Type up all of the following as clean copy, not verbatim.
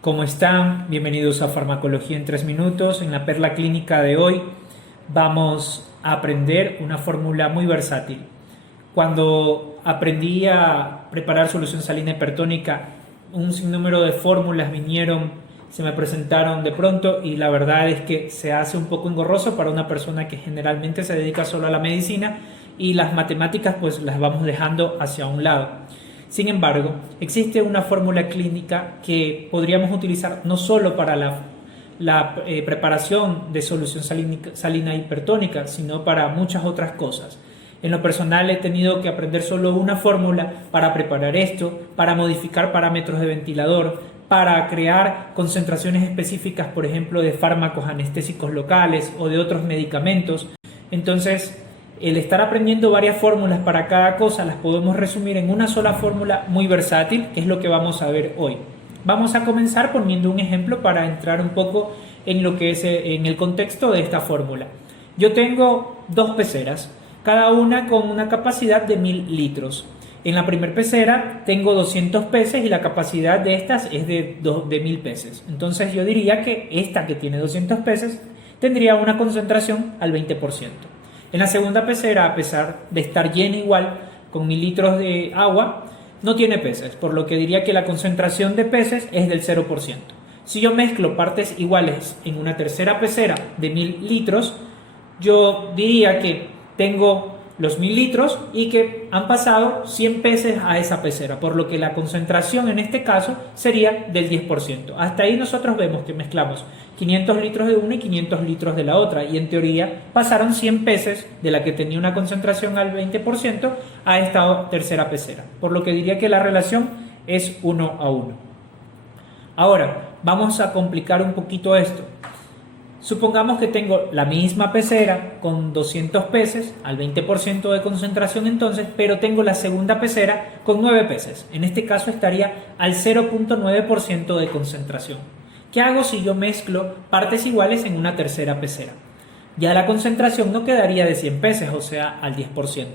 ¿Cómo están? Bienvenidos a Farmacología en 3 minutos. En la perla clínica de hoy vamos a aprender una fórmula muy versátil. Cuando aprendí a preparar solución salina hipertónica, un sinnúmero de fórmulas se me presentaron de pronto y la verdad es que se hace un poco engorroso para una persona que generalmente se dedica solo a la medicina y las matemáticas pues las vamos dejando hacia un lado. Sin embargo, existe una fórmula clínica que podríamos utilizar no solo para la preparación de solución salina hipertónica, sino para muchas otras cosas. En lo personal he tenido que aprender solo una fórmula para preparar esto, para modificar parámetros de ventilador, para crear concentraciones específicas, por ejemplo, de fármacos anestésicos locales o de otros medicamentos. Entonces, el estar aprendiendo varias fórmulas para cada cosa las podemos resumir en una sola fórmula muy versátil, que es lo que vamos a ver hoy. Vamos a comenzar poniendo un ejemplo para entrar un poco en lo que es en el contexto de esta fórmula. Yo tengo dos peceras, cada una con una capacidad de 1000 litros. En la primera pecera tengo 200 peces y la capacidad de estas es de 1000 peces. Entonces yo diría que esta que tiene 200 peces tendría una concentración al 20%. En la segunda pecera, a pesar de estar llena igual, con 1000 litros de agua, no tiene peces, por lo que diría que la concentración de peces es del 0%. Si yo mezclo partes iguales en una tercera pecera de 1000 litros, yo diría que tengo los 1000 litros y que han pasado 100 peces a esa pecera, por lo que la concentración en este caso sería del 10%. Hasta ahí nosotros vemos que mezclamos 500 litros de una y 500 litros de la otra, y en teoría pasaron 100 peces de la que tenía una concentración al 20% a esta tercera pecera, por lo que diría que la relación es 1 a 1. Ahora, vamos a complicar un poquito esto. Supongamos que tengo la misma pecera con 200 peces al 20% de concentración entonces, pero tengo la segunda pecera con 9 peces. En este caso estaría al 0.9% de concentración. ¿Qué hago si yo mezclo partes iguales en una tercera pecera? Ya la concentración no quedaría de 100 peces, o sea, al 10%.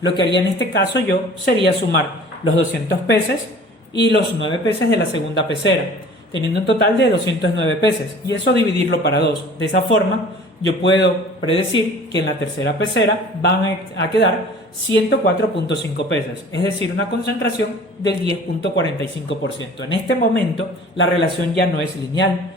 Lo que haría en este caso yo sería sumar los 200 peces y los 9 peces de la segunda pecera, teniendo un total de 209 peces, y eso dividirlo para 2. De esa forma, yo puedo predecir que en la tercera pecera van a quedar 104.5 peces, es decir, una concentración del 10.45%. En este momento, la relación ya no es lineal.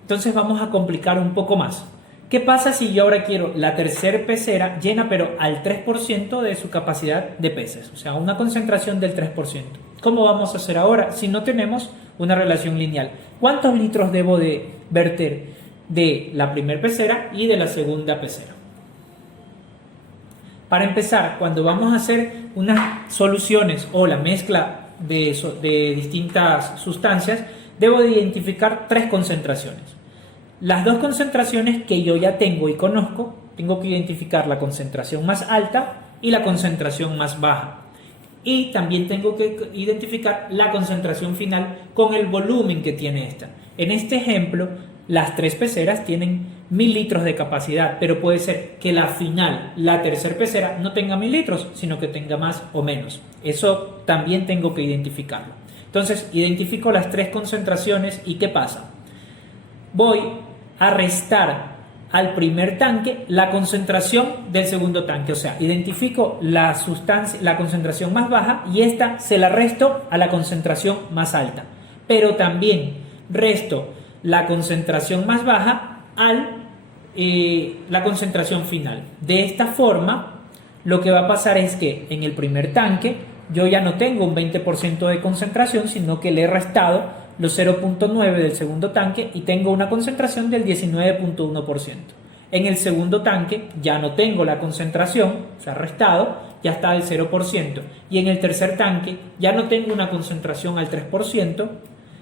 Entonces vamos a complicar un poco más. ¿Qué pasa si yo ahora quiero la tercera pecera llena pero al 3% de su capacidad de peces? O sea, una concentración del 3%. ¿Cómo vamos a hacer ahora si no tenemos una relación lineal? ¿Cuántos litros debo de verter de la primera pecera y de la segunda pecera? Para empezar, cuando vamos a hacer unas soluciones o la mezcla de distintas sustancias, debo de identificar 3 concentraciones. Las 2 concentraciones que yo ya tengo y conozco, tengo que identificar la concentración más alta y la concentración más baja. Y también tengo que identificar la concentración final con el volumen que tiene esta. En este ejemplo, las 3 peceras tienen 1000 litros de capacidad, pero puede ser que la final, la tercera pecera, no tenga 1000 litros, sino que tenga más o menos. Eso también tengo que identificarlo. Entonces, identifico las 3 concentraciones y ¿qué pasa? Voy a restar al primer tanque la concentración del segundo tanque, o sea, identifico la concentración más baja y esta se la resto a la concentración más alta, pero también resto la concentración más baja a la concentración final. De esta forma, lo que va a pasar es que en el primer tanque yo ya no tengo un 20% de concentración, sino que le he restado los 0.9 del segundo tanque y tengo una concentración del 19.1%. En el segundo tanque ya no tengo la concentración, se ha restado, ya está del 0%. Y en el tercer tanque ya no tengo una concentración al 3%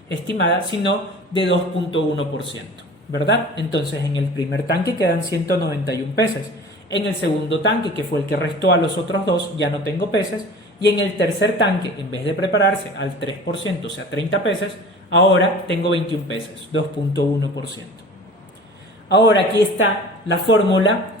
estimada, sino de 2.1%, ¿verdad? Entonces en el primer tanque quedan 191 peces. En el segundo tanque, que fue el que restó a los otros dos, ya no tengo peces. Y en el tercer tanque, en vez de prepararse al 3%, o sea 30 peces, ahora tengo 21 peces, 2.1%. Ahora aquí está la fórmula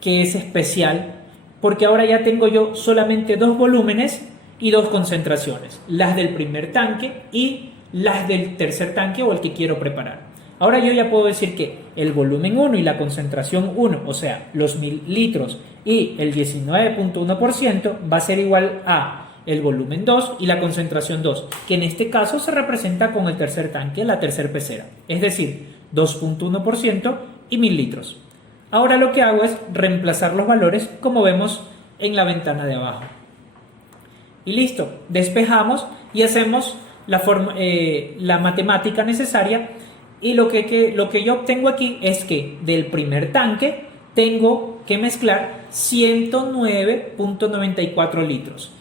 que es especial, porque ahora ya tengo yo solamente 2 volúmenes y 2 concentraciones, las del primer tanque y las del tercer tanque o el que quiero preparar. Ahora yo ya puedo decir que el volumen 1 y la concentración 1, o sea, los 1000 litros y el 19.1% va a ser igual a el volumen 2 y la concentración 2, que en este caso se representa con el tercer tanque, la tercera pecera, es decir, 2.1% y 1000 litros. Ahora lo que hago es reemplazar los valores como vemos en la ventana de abajo. Y listo, despejamos y hacemos la matemática necesaria y lo que yo obtengo aquí es que del primer tanque tengo que mezclar 109.94 litros.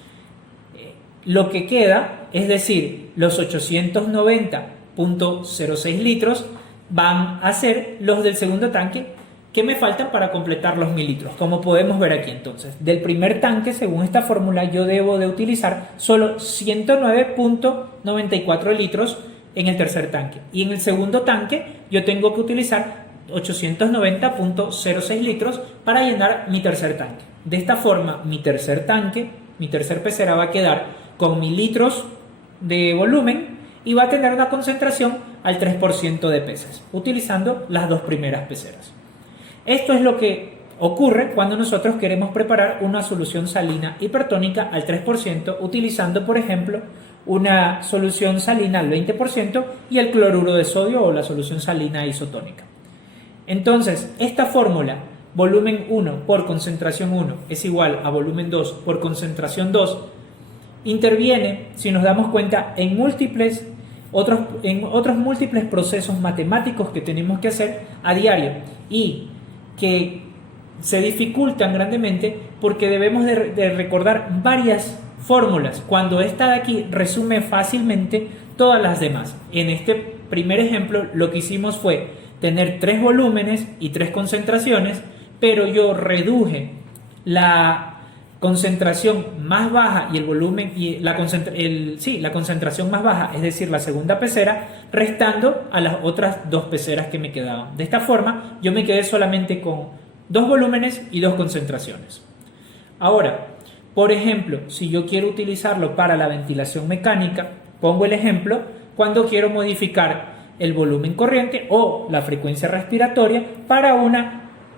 Lo que queda, es decir, los 890.06 litros van a ser los del segundo tanque que me faltan para completar los 1000 litros, como podemos ver aquí. Entonces, del primer tanque, según esta fórmula, yo debo de utilizar solo 109.94 litros en el tercer tanque, y en el segundo tanque yo tengo que utilizar 890.06 litros para llenar mi tercer tanque. De esta forma, mi tercer tanque, mi tercer pecera va a quedar con 1000 litros de volumen y va a tener una concentración al 3% de peces, utilizando las dos primeras peceras. Esto es lo que ocurre cuando nosotros queremos preparar una solución salina hipertónica al 3%, utilizando, por ejemplo, una solución salina al 20% y el cloruro de sodio o la solución salina isotónica. Entonces, esta fórmula, volumen 1 por concentración 1 es igual a volumen 2 por concentración 2, interviene, si nos damos cuenta, en otros múltiples procesos matemáticos que tenemos que hacer a diario y que se dificultan grandemente porque debemos de recordar varias fórmulas, cuando esta de aquí resume fácilmente todas las demás. En este primer ejemplo lo que hicimos fue tener 3 volúmenes y 3 concentraciones, pero yo reduje la concentración más baja y el volumen y la concentración más baja, es decir, la segunda pecera, restando a las otras 2 peceras que me quedaban. De esta forma yo me quedé solamente con 2 volúmenes y 2 concentraciones. Ahora, por ejemplo, si yo quiero utilizarlo para la ventilación mecánica, pongo el ejemplo cuando quiero modificar el volumen corriente o la frecuencia respiratoria para un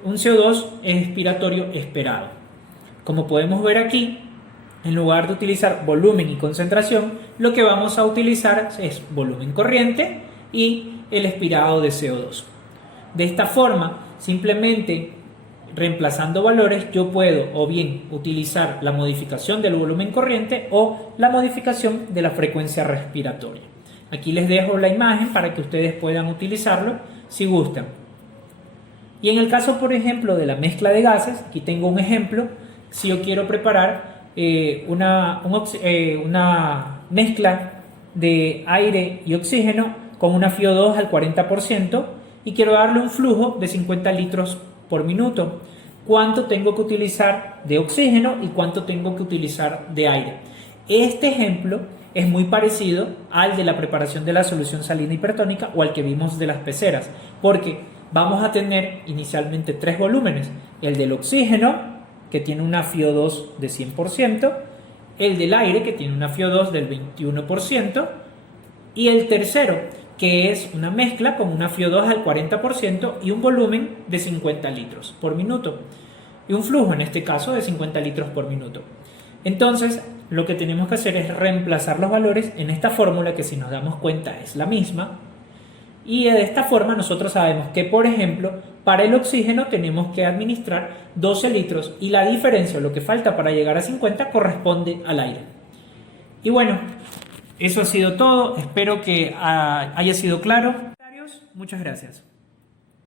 CO2 expiratorio esperado. Como podemos ver aquí, en lugar de utilizar volumen y concentración, lo que vamos a utilizar es volumen corriente y el expirado de CO2. De esta forma, simplemente reemplazando valores, yo puedo o bien utilizar la modificación del volumen corriente o la modificación de la frecuencia respiratoria. Aquí les dejo la imagen para que ustedes puedan utilizarlo si gustan. Y en el caso, por ejemplo, de la mezcla de gases, aquí tengo un ejemplo. Si yo quiero preparar una mezcla de aire y oxígeno con una FiO2 al 40% y quiero darle un flujo de 50 litros por minuto, ¿cuánto tengo que utilizar de oxígeno y cuánto tengo que utilizar de aire? Este ejemplo es muy parecido al de la preparación de la solución salina hipertónica o al que vimos de las peceras, porque vamos a tener inicialmente 3 volúmenes: el del oxígeno, que tiene una FiO2 de 100%, el del aire, que tiene una FiO2 del 21%, y el tercero, que es una mezcla con una FiO2 al 40% y un volumen de 50 litros por minuto, y un flujo, en este caso, de 50 litros por minuto. Entonces, lo que tenemos que hacer es reemplazar los valores en esta fórmula, que si nos damos cuenta es la misma, y de esta forma nosotros sabemos que, por ejemplo, para el oxígeno tenemos que administrar 12 litros y la diferencia, lo que falta para llegar a 50, corresponde al aire. Y bueno, eso ha sido todo. Espero que haya sido claro. Muchas gracias.